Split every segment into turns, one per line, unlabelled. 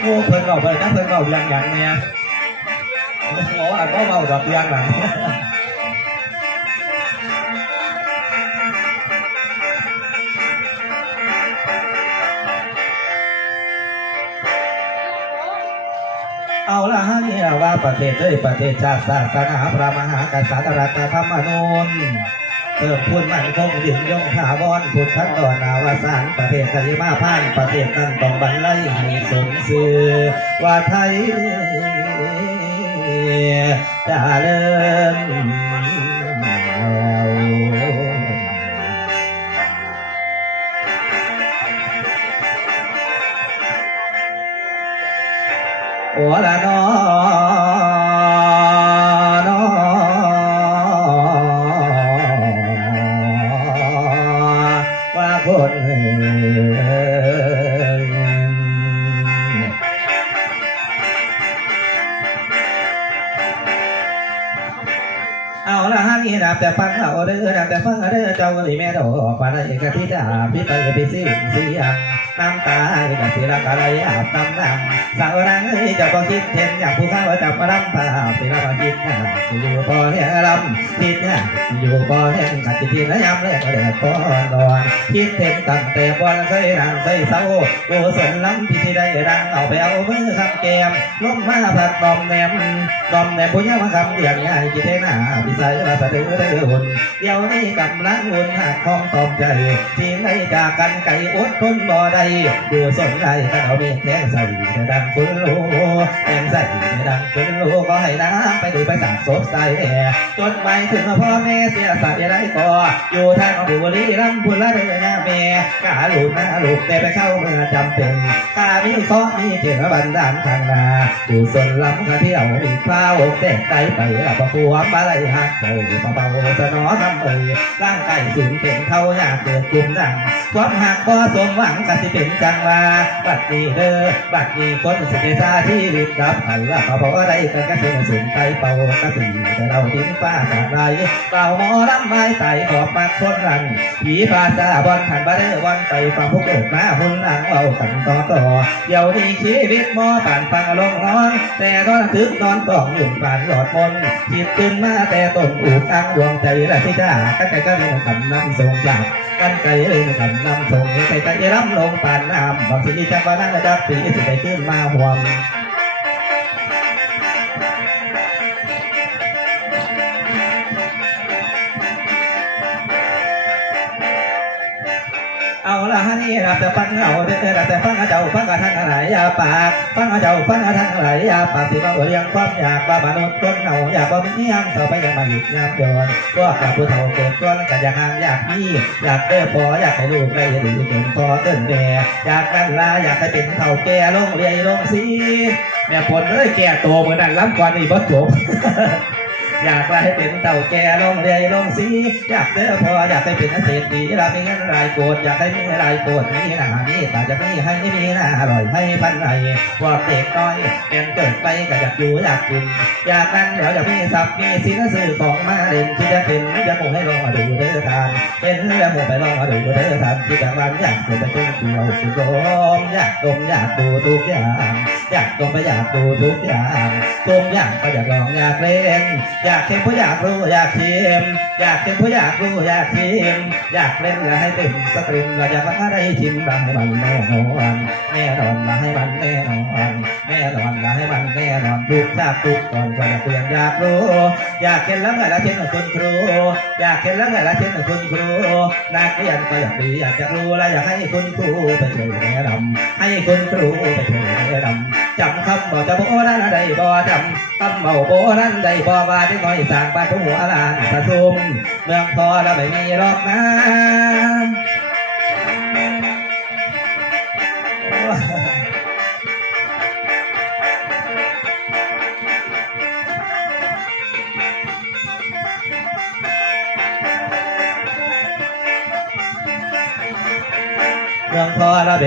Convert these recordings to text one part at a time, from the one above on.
โอ้เพิ่นบอกเพิ่นนะเพิ่นบอกอย่างอย่างเนี่ยหมออ่านว่าเมาดอกเบี้ยหลังเอาละฮะเนี่ยว่าประเทศเลยประเทศชาติศาสนาพระมหากษัตริย์รัตนธรรมนูญ เพิ่มพูนมั่นคงยืนยงถาวรพุทธันดอนาวสานประเทศไทยมาพานประเทศนั้นต้องบรรลัยให้สมสื่อว่าไทยจะเลิศ เอาละฮะนี่ดับแต่ฟังเอาเด้อดับแต่ฟังเอาเด้อเจ้าหนีแม่ดอกปาได้กะทิดาพิไปพี่สิเสียง น้ำตาไอ้กะทิรักอะไรอาบน้ำน้ำสาวรังเอ้ยเจ้าก็คิดเห็นอยากผู้ข้าวจับมาลำพาไปรับมาคิดนะอยู่พอเนี่ยลำคิดนะอยู่พอเนี่ยกัดจิตที่ระยำเลยก็เลยพอนอนคิดเห็นตั้งแต่วันเคยรังเคยเศร้าโอ้สนลำที่ที่ได้รังเอาไปเอามือคำแกมลงมาผัดบอมแนมบอมแนมผู้ยามาคำเดียงใหญ่จิเทน่าพิสัยมาสะดือเดือหุ่นเดี๋ยวนี้กำลังหุ่นหักคองตอมใจที่ไหนจากกันไก่อดทนบ่ได้ดูสนใจถ้าเอามีแทงใส่ดังคุณรู้แทงใส่ดังคุณรู้ก็ให้น้ำไปดูไปสั่งศพใส่จนไปถึงพ่อแม่เสียสัตว์อย่าได้ก่ออยู่ทางบุรีรัมย์พุ่นละเดือแม่กาลูกนะลูกแต่ไปเข้าเมื่อจำเป็นกามีข้อมีเกี่ยวบันดาลทางนาดูส่วนลำกะเที่ยวมีข้าวแต่ไตไปละประคัวมาไล่หักเบาเบาสนอคำเอ่ยร่างกายสูงเป็นเขาอยากเกิดกลุ่มดังความหักพอสมหวังกสิเป็นจังว่าบัดนี้เด้อบัดนี้คนสิเกซาที่ริบกับหันละเขาบอกอะไรกันก็เสียงสูงไตเป่ากระสีแต่เราทิ้งฟ้าจากไรเป่าหมอลำไม้ไต่ขอบมักคนรันผีภาษาบอลขันบาเดอวันไปฟังพวกเกิดมาหุ่นหลังเอากันต่อต่อเดี๋ยวนี้ชีวิตหมอป่านฟังลงนอนแต่นอนถึกนอนต้องหยุ่นป่านหลอดมนจิตขึ้นมาแต่ต้นอูกอังดวงใจและที่จ้ากันใจก็มีคำนำทรงอยาก กันไกลเลยคำนำส่งให้ไกลไกลรับลงปานน้ำบางทีจังว่านั่งระดับปีสิได้ขึ้นมาห่วง รับแต่ฟังเอาเด้อรับแต่ฟังเจ้าฟังกระทั่งอะไรยาปากฟังเจ้าฟังกระทั่งอะไรยาปากสิมาเรียงความอยากว่ามนุษย์ต้นเหนาอยากว่ามียังเสาไปยังมาหยุดยามเดินก็กับผู้เฒ่าเกิดก้อนกันอยากห่างอยากมีอยากเด้อพออยากให้ลูกได้ดีเกินพอเกินแม่อยากนั่นลาอยากให้เป็นเฒ่าแก่ลงเรียนลงสีแม่ผลเลยแก่ตัวเหมือนนั้นล้ำกว่านี่บ่จบ อยากให้เป็นเต่าแก่ลงเรียลงสีอยากเด้อพออยากให้เป็นเศรษฐีเราไมีเงินรายโกดอยากให้มีรายโกดมีหน้ามีตาจะมีให้มีหน้าอร่อยให้พันไหนพวกเด็กน้อยเป็นเกิดไปก็อยากอยู่อยากกินอยากนั่งเดี๋ยวอยากมีทรัพย์มีสินซื้อของมาเล่นที่จะเป็นจะคงให้ลองมาดูเด้อทานเป็นเรื่หมดไปลองมาดูเด้อทานที่จะวันอยากเกิดไปเป็นเดียวคุณลมอยากดมอยากดูทุกอย่างอยากดมไปอยากดูทุกอย่างทุกอยางก็อยากลองอยากเล่นอยากากเค็มเพราะอยากรู้อยากชิมอยากเค็มเพราะอยากรู้อยากชิมอยากเล่นและให้เต็มสตรีมเราอยากมาได้ชิมได้ให้มันแน่นอนแน่นอนละให้มันแน่นอนแน่นอนละให้มันแน่นอนทุกชาติทุกตอนก็อยากเรียนอยากรู้อยากเห็นแล้วไงละเช่นคุณครูอยากเห็นแล้วไงละเช่นคุณครูนักเรียนก็อยากดีอยากจะรู้และอยากให้คุณครูไปช่วยแนะนำให้คุณครูไปช่วยแนะนำ จำคำบอกจะโบนั้นใดบ่จำคำเบาโบนั้นใดบ่ว่าที่น้อยสร้างบ้านทุ่งหัวลานสะสมเมืองพอแล้วไม่มีรอกนะ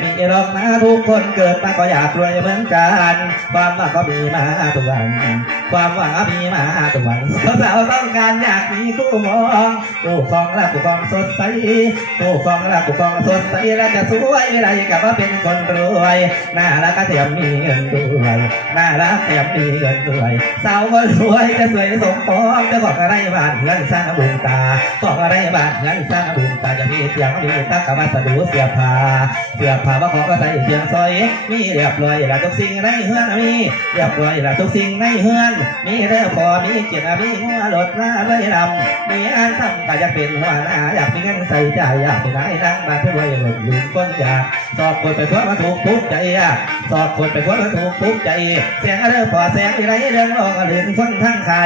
ไม่มีหรอกนะทุกคนเกิดมาก็อยากรวยเหมือนกันความมากก็มีมาทุกวัน ความหวังก็มีมาทุกวันสาวต้องการอยากมีคู่มองคู่ครองรักคู่ครองสดใสคู่ครองรักคู่ครองสดใสและจะสวยอะไรกับว่าเป็นคนรวยน่ารักก็แถมมีเงินด้วยน่ารักแถมมีเงินด้วยสาวก็รวยจะสวยสมปองจะบอกอะไรบ้านเงินสร้างบุญตาบอกอะไรบ้านเงินสร้างบุญตาจะมีเสียงมีตักกับวัสดุเสียผาเสียผาว่าขอก็ใส่เชียงซอยมีเรียบร้อยละทุกสิ่งในเฮือนมีเรียบร้อยละทุกสิ่งในเฮือนมีเรือพอมีเกียรติมีหัวรถหน้าเลยลำมีอันทำก็อยากเป็นหัวหน้าอยากมีเงินใส่ใจอยากเป็นนายนั่งบ้าเพื่อรวยหลงลืมคนอยากสอบคนไปพ้นมาถูกทุกใจอะสอบคนไปพ้นมาถูกทุกใจแสงเรือพอแสงวิไรเรื่องรองลืมคนทั้งใคร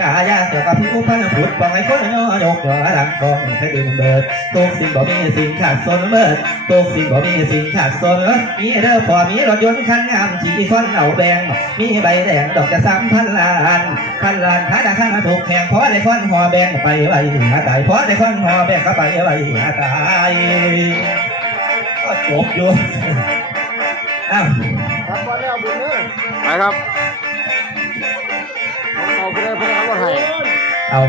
กายาเกี่ยวกับพี่อุพันผุดบอกให้คนย่อยกหลังกองให้ดึงเบิดทุกสิ่งบ่มีสิ่งขาดสนเบิดทุกสิ่งบ่มีสิ่งขาดสนมีเรือพอมีรถยนต์คันงามขี่คนเอาแบงมีใบแดงดอกจะสามพันลานพันลานถ้าจะข้างถูกแข่งพราะได้คนหัวแบงไปไว้หาตายพราะได้คนหัวแบงก็ไปไว้หาตายก็จบอยู่อ้าว
ครับวันนี้เอาบุญเด้อ
ไปครับ
เอาไปเลยเพื่อนเอารถให้
เอา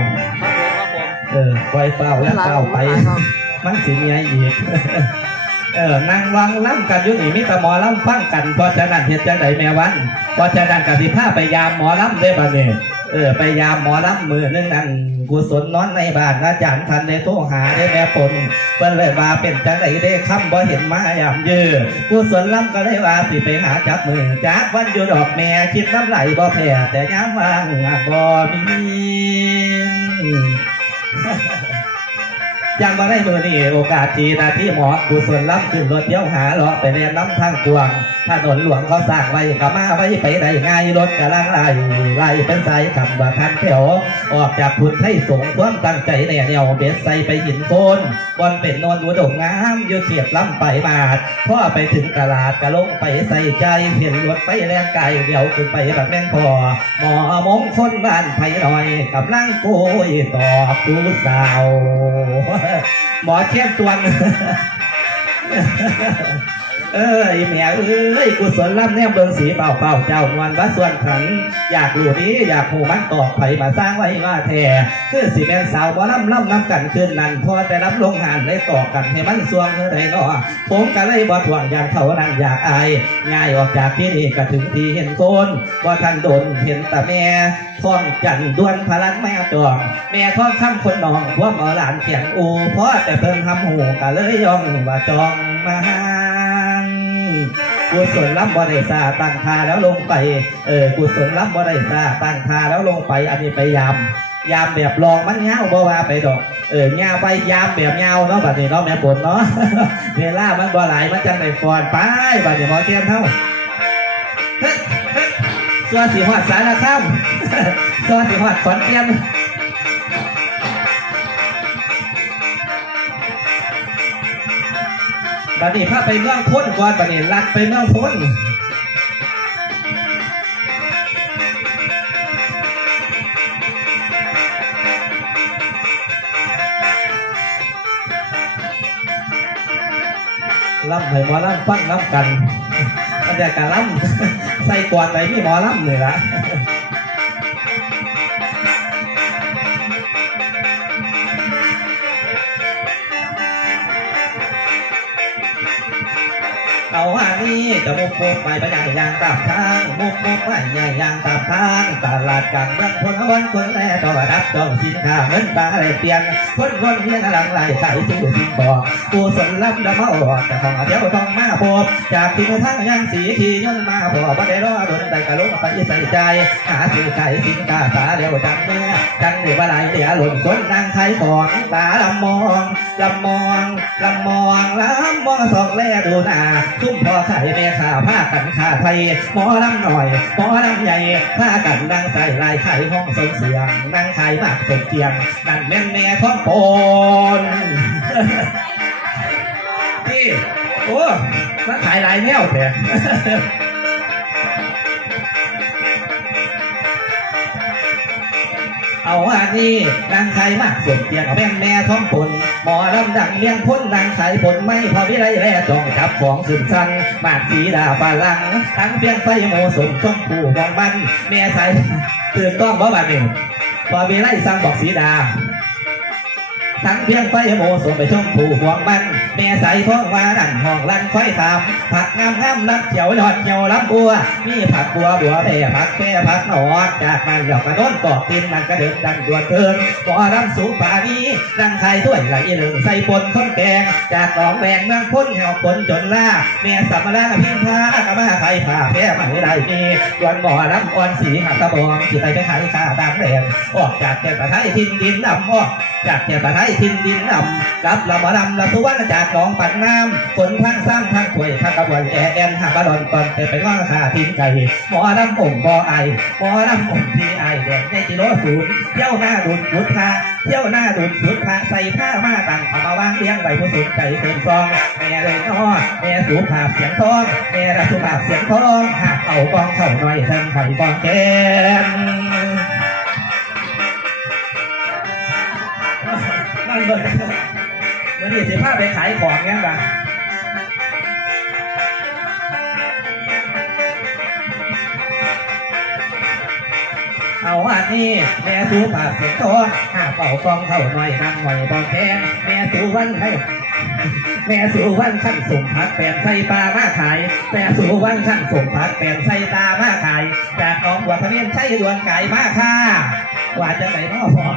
ครับผมครับผม
เออปล่อยเฝ้าแล้วเฝ้าไป มันสิเมีอะไรอีก เออนางวังล่ำกันยู่นี่มีแต่หมอล่ำฟังกันเพราะฉะนั้นเฮ็ดจังไดแม่วันเพราะฉะนั้นกสิพาไปยามหมอล่ำได้บัดนี้เออไปยามหมอล่ำมือนึงนั่นกุศลนอนในบ้านอาจารย์ทันได้โทรหาได้แม่ปนเพิ่นเลยว่าเป็นจังไดได้คำบ่เห็นมายามยือกุศลล่ำก็เลยว่าสิไปหาจับมือจักวันอยู่ดอกแม่คิดน้ำไหลบ่แพ้แต่ยามว่างบ่มี ยังมาได้มือนี่โอกาสดีนะที่หมอกุศลล้ำขึ้นรถเที่ยวหาเลาะไปเรียนน้ำทางกวงถนนหลวงเขาสร้างไว้กับมาไว้ไปได้ง่ายรถกำลังไล่ไล่เป็นสายขับว่าคันแถวออกจากพุนให้สงความตั้งใจแน่แนวเบ็ดใส่ไปหินโคนบอนเป็นนวลหัวดงงามอยู่เขียดล้ำไปมาดพ่อไปถึงตลาดกะลงไปใส่ใจเห็นรถไปแรงไกลเดี๋ยวขึ้นไปแบบแม่นพอหมอมงคลบ้านไผ่หน่อยกับล่งโกยตอบผู้สาวหมอเทียมตวน เอ้ยแม่เอ้ยกุศลล่ำแนมเบิงสีเป่าเป่าเจ้านวลวัดส่วนขันอยากรู้นี้อยากหูมันตอกไผมาสร้างไว้ว่าแท้คือสีแมนสาวบ่ล่ำล่ำน้ำกันคืนนั้นพอแต่รับลงหานได้ตอกกันให้มันสวงเท่าใดเนาะผมก็เลยบ่ทวงอย่างเขานั้นอยากอายง่ายออกจากที่นี่ก็ถึงที่เห็นโกนว่ท่านโดนเห็นแต่แม่ท้องจันด้วนพลันแม่จองแม่ท้องคำคนนองพวกเอหลานเขียงอูเพราะแต่เพิ่งทำหูก็เลยยองว่าจองมา กุศลล้ำบ่ได้ซาตั้งทาแล้วลงไป เออกุศลล้ำบ่ได้ซาตั้งทาแล้วลงไป อันนี้ไปยามยามแบบลองมันเงาบ่ว่าไปดอกเออเงาไปยามแบบเงาเนาะบัดนี้เนาะแม่ปนเนาะเวลามันบ่หลายมันจังได้ฟอนไปบัดนี้หมอเทียมเท่าเฮ้ยเฮ้ยส่วนสีหอดสารคามส่วนสีหอดขอนแก่น บัดนี้พาไปเมืองพ้นก่อนบัดนี้ลัดไปเมืองพ้นล่ำให้หมอล่ำฟังล่ำกันมันจะการล่ำใส่กวาดไปมีหมอล่ำเลยละ เอาว่านี่จะมุกมุกไปไปใหญ่ยางตามทางมุกมุกไปใหญ่ยางตามทางตลาดกลางเมืองคนวันคนแรกก็รับจองสินค้าเงินตาอะไรเปลี่ยนคนคนเพียงหลังไหลขายสิ่งสิ่งบอกกูสนรับดมาออกแต่ของเดียวต้องมาพบจากที่มือทั้งยังสีทียนมาพอบ่ได้รอโดนแต่กะลุกไปใส่ใจหาซื้อขายสินค้าตาเดียวจังเมื่อจังเดี๋ยวอะไรเดี๋ยวหล่นคนนั่งขายของตาลำมอง ลำมองลำมองลำมองสองแลดูหนาทุ่มพอขายแม่ขาผ้ากันขาไทยหมอลำหน่อยหมอลำใหญ่ผ้ากันนั่งใส่ลายไขายห้องสงเสียงนั่งขายมากสมเกียงนั่นแม่แม่ท้องปนพี่โอ้มาขายหลายแนวแต่เเอาอันนี้นางไทยมากส่วนเกียงเอาแม่แม่ท้องปนหมอลำดังเลี้ยงพ้นนางชายผลไม่พอวิไรแร่จองจับของสืบสันมากสีดาฝรั่งทั้งเพียงไฟโมสมชมผู้วองบันแม่ใสตื่นต้องบ่บัดนี้พอวิไรสั่งบอกสีดา ทั้งเพียงไฟโมส่งไปชมผู้ห่วงมันแม่ใสท้องว่าดันห้องลันค่อยตามผักงามงามลับเขียวหลอดเขียวลำบัวมีผักบัวบัวแผ่ผักแค่ผักหนอดจากนั้นเหล่ากระโดนกอกตินนั่งกระเดินดังดวนเทินก่อรำสูงป่านี้ดังไทยถ้วยไหลเหลืองใส่ปนข้นแกงจากหนองแวงเมืองพ้นแหวปนจนล่าแม่สัมมาลาพิงพากะมาใส่ผ้าแพ้มาให้ได้มีดวนหมอลำอ่อนสีหักตะบองที่ไปไปขายข้าตามแดงออกจากแก่ประไทยทิ้นดินดำออกจากแก่ประไทยทินดินดำกับลำมาลำลำสุวรรณจากหนองปัดน้ำฝนทั้งซ้ำทั้งถวยทั้งกระบวนแอแอนหักกระดอนตอนแต่ไปง้อขาทินไก่หมอลำองค์บอไอหมอลำองค์พีไอแดงในกิโลศูนย์เที่ยวหน้าดุนพุทธาเที่ยวหน้าดุนพุทธาใส่ผ้ามาตังเอามาวางเลี้ยงไว้ผู้สูงใจเต็มซองแม่เลยน้อแม่สูภาพเสียงทองแม่รัสุภาพเสียงทองหากเอากองเข่าหน่อยทั้งไข่กองแกน มันเบิดมันนี่สิพาไปขายของงั้นปะเอาอันนี้แม่สูปากเสียงทองห้าเป่ากองเท่าหน่อยนั่งหน่อยบองแทนแม่สูวันให้แม่สูวันขั้นส่งผักแปลนใส่ปลามาขายแม่สูวันขั้นส่งผักแปลนใส่ตามาขายจากน้องบัวทะเมียนใช้ดวงไก่มาค่ะว่าจะไหนน้อพอ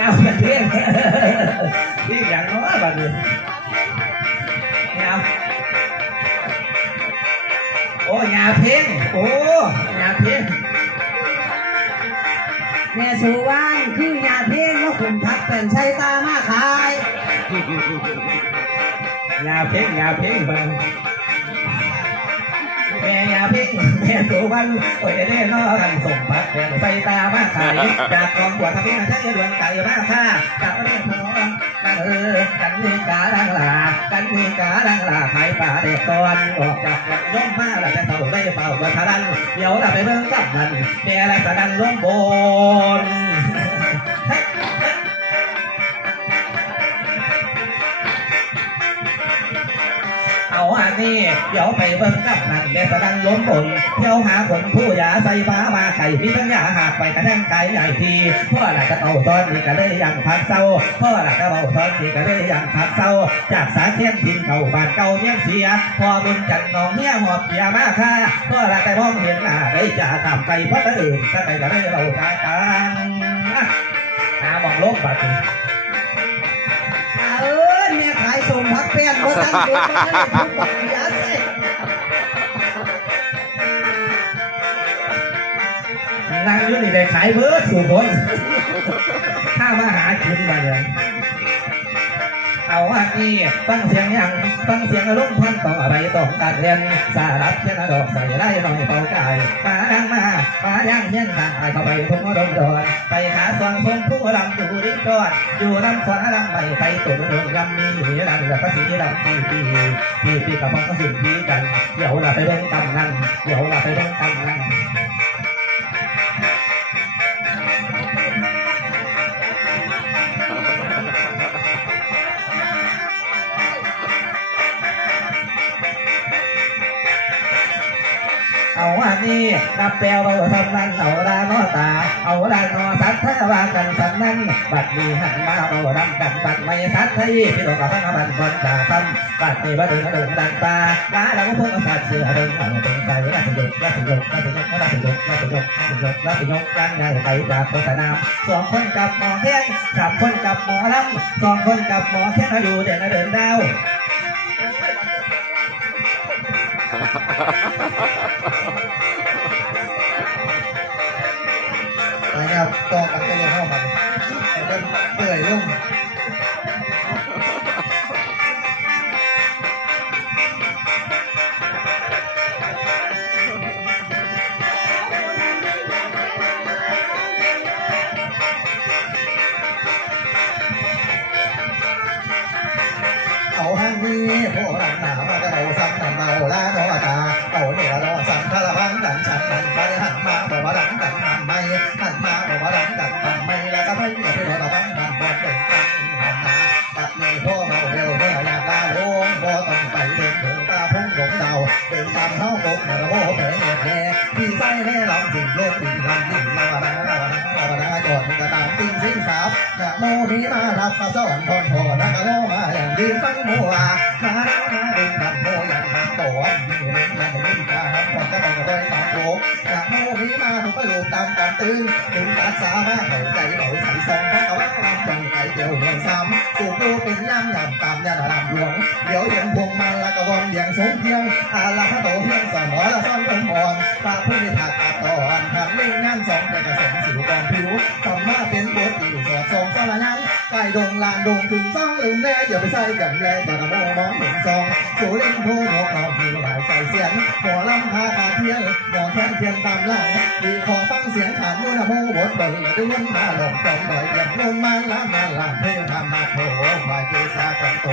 ยาวกันเพี้ยนที่อย่างน้อยบัดนี้ยาวโอ้ยาเพ่งโอ้ยาเพ่ง
แม่สุวรรณคือยาเพ่งว่าขุนพักเป็นใช้ตามาขาย
ยาเพ่งยาเพ่งเบัง แม่ยาพ่งแม่สุวรรณโอ้ยได้นอกันส่งพักแผ่นใส่ตามาขายจากกองบวทะเบียนใช้ดวงไก่มาค่าจากประเทศพนมกันเออกันนี่กาดังลากันนี่กาดังลาขายป่าเด็กตอนออกจากวัดย่อมมาแล้วจะเต่าได้เฝ้าวัดทะดันเดี๋ยวเราไปเบิ่งกับมันแม่ละสะดันลงบน เอาอันนี้เดี๋ยวไปเบิ่งกับนั่นแม่สะดันล้มบนเที่ยวหาคนผู้ยาใส่ฟ้ามาไข่มีทั้งยาหากไปกระแทงไก่ใหญ่ทีเพื่อหลักกระเต่าตอนนี้ก็เลยยังพักเศร้าเพื่อหลักกระเต่าตอนนี้ก็เลยยังพักเศร้าจากสาเทียนทินเก่าบ้านเก่าเมียงเสีย พอบุญจันทร์น้องเมี่ยหอบเกียมาค่ะพ่อหลักแต่มองเห็นหน้าได้จ่าตามไปเพราะตื่นถ้าไปก็ได้เราทางกันอะหาหมองโลกบัดนี้
พักเป็นว่าตั้งเด็กมาให้ทุกปักยาเสพ
นางอยุนี่ได้ขายเบิร์ดสู่คนถ้ามาหากินมาเลย เอาว่านี่ฟังเสียงยังฟังเสียงอารมณ์พันต่ออะไรต้องการเรียนสารับเช่นดอกใส่ไล่หน่อยเป่าไก่มาดังมามาย่างเยี่ยงทางเข้าไปทุ่งดงดอนไปหาสวงทรงผู้ลำอยู่ริจอดอยู่น้ำขวาลำไปไปตัวดงลำมีอยู่ลำแบบภาษีลำปีปีปีปีกับพ่อก็สิ่งที่กันเดี๋ยวเราไปเบ่งกำนันเดี๋ยวเราไปเบ่งกำนัน นี้นับแปลว่าทำนั้นเอาลานอตา เอาลานอสัตว์ถ้าวากันสันนั้นบัดนี้หันมาเอาดำกันบัดไม่สัตว์ไทยพี่น้องกับพังบันบนจ่าซ้ำบัดนี้บัดนี้มาเดินดังตาลาเราก็พวกสัตว์เสือเดินเอาเป็นใส่ราชยกราชยกราชยกราชยกราชยกราชยกราชยกร่างใหญ่ไปจากโฆษณาสองคนกับหมอแข้งสามคนกับหมอลำสองคนกับหมอแข้งอยู่เด่นเดินดาว
ไปครั บต่ ไส้แน่ลำสิ่งโลกสิ่งลำดิ่งลาวนาลาวนาลาวนาจอดกระตามติ้งสิ่งสาบนะโมนี้มารับกระสอนพอนทอนักโลมาอย่างยืนตั้งโมอานานานาดึงดันโมอย่างนักโตอันนี้มันมันไม่มีการรับความกระต้องกระต้องตามโลกะโม นี้มกไปลูกตามการตื่นถึงตาสามาเข้าใจเบาใส่ซองพระกว่าลำจังไปเดียวเงินซ้ำสูบดูเป็นน้ำหนำตามยาดำหลวงเดี๋ยวเห็นพวงมาละกะวอนอย่างสมเพียงอาลาโตเพียงสอนหอละซ่อนลมอ่อนฝากผู้ที่ถากตาตอนทำเล่งงานสองแต่กระแสงสิวกองผิวทำมาเป็นบทอยู่สอดสองสารยัน ไก่ดงลานดงถึงซ่องลืมแน่อย่าไปใส่กันแลจะระโมมองเห็นซองสูเล่นโพนกเราผิวหลาใส่เสียงหมอลำพาคาเที่ยนหมอแค้นเทียนตามหลังดีขอฟังเสียงขานมุนโมบทเบิ่งด้วยวนมาหลอกจอมบ่อยอย่างลมมาละมาลำเพลงทำมาโถบาเกษากันโต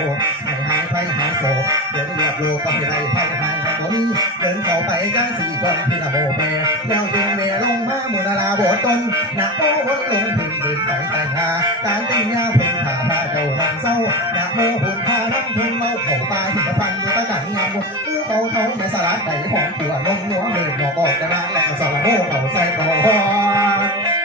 ให้หายไปหายโศกเดินเรียบโลก็ไม่ได้ไปหายนะผมเดินเข้าไปกันสี่คนพี่นาโมเปแล้วจึงเมลงมามุนาลาโบตนนะโมวนลงพึ่งพึ่งไปแต่งหาการติงยเพึ่งขาพาเจ้าทางเศร้าอยากโมหุ่นพาน้ำพึ่งเมาเข่าตาหิมพันอยู่ตะกันงามกู้เขาเขาในสลัดใดหอมตัวนมหัวเดินหนอกออกจะนานและก็สารโมเขาใส่กอเขาหัน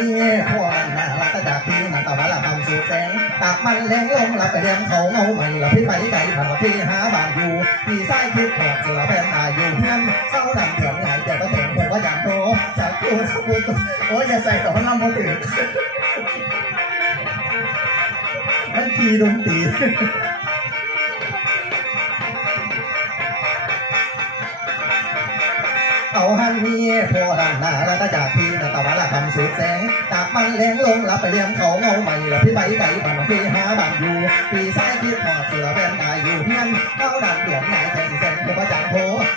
นี่พวกนั้นน่ะรักจากพี่น่ะแต่ว่าละคำสูแสงตากมันแรงลงละไปเรียงเขาเงาใหม่ละพี่ไปไกลผ่านละพี่หาบ้านอยู่พี่ไส้คิดหอดเสือแฟนตายอยู่เพื่อนเศร้าดังเดือดใหญ่แต่ก็เสียงผมว่าอย่างโตจากกูนะกูโอ้ยอย่าใส่ต่อมันลำมาถึงมันขี่ดนต เอาหันมีพอด้นหน้าแล้วก็จากพี่นาตะวันละคำสุดแสงตากมันแรงลงรับไปเลี้ยงเขาเงาใหม่ละพี่ใบใบบันพี่หาบันอยู่พี่สายคิดหอดเสือแฟนตา ยอยู่เพียนเขาดันเดือดใหญ่แข่งแสงผู้ประจักโผ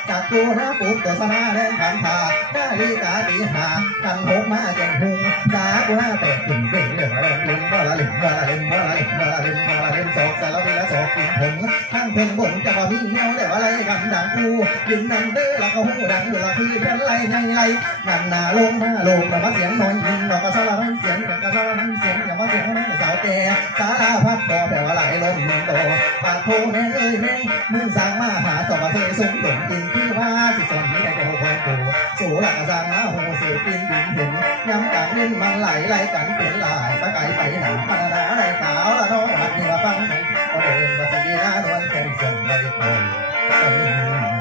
จากกูนะปุ๊บตัวสนาแรงขันพาหน้าลีกาดีหากันหกมาแจงหุงสากูหน้าแตกถึงเบ่งเหลืองแรงลิ้นว่าละลิ้นว่าละลิ้นว่าละลิ้นว่าละลิ้นว่าละลิ้นสอกแต่ละวีละสอกกินผงข้างเพ่งบนจะว่ามีเงี้ยวแต่ว่าอะไรกันดังกูยินนั่นเด้อละก็หูดังละคือเพี้ยนไรในไรนั่นหนาลงมาลงแต่ว่าเสียงน้อยยินดอกกระซาละนั้นเสียงกันกระซาละนั้นเสียงอย่ามาเสียงนั้นสาวแก่สาราพัดต่อแปลว่าไหลลมโตปากโทแม่เอ้ยแม่มึงสั่งมาหาต่อมาเสยสูงหลงกินที่ว่าสิสอนนี้ได้ก็คอยกูสู่หลักสั่งมาโหสื่อปินดินเห็นย้ำกังเล่นมันไหลไหลกันเป็นลายตะไก่ไปหนาพันนาได้ขาวละน้องหักนี่มาฟังก็เดินมาสีหน้านวลแก้มเส้นใบโอย